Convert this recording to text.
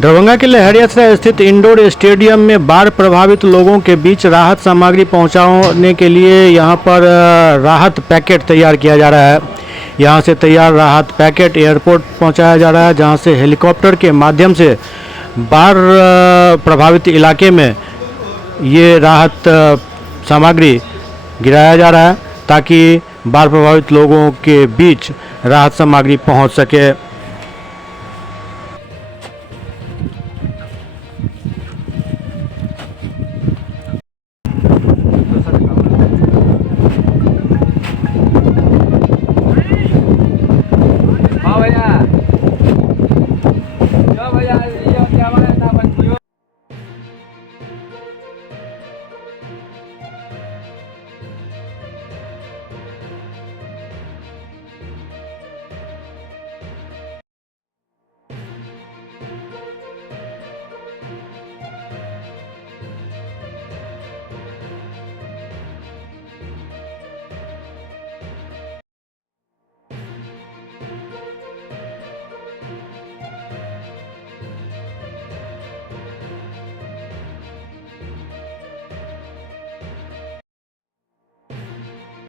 दरभंगा के लहरिया स्थित indoor stadium में बाढ़ प्रभावित लोगों के बीच राहत सामग्री पहुंचाने के लिए यहां पर राहत पैकेट तैयार किया जा रहा है। यहां से तैयार राहत पैकेट एयरपोर्ट पहुंचाया जा रहा है, जहां से हेलीकॉप्टर के माध्यम से बाढ़ प्रभावित इलाके में ये राहत सामग्री गिराया जा रहा है ताकि बाढ़ प्रभावित लोगों के बीच राहत सामग्री पहुंच सके।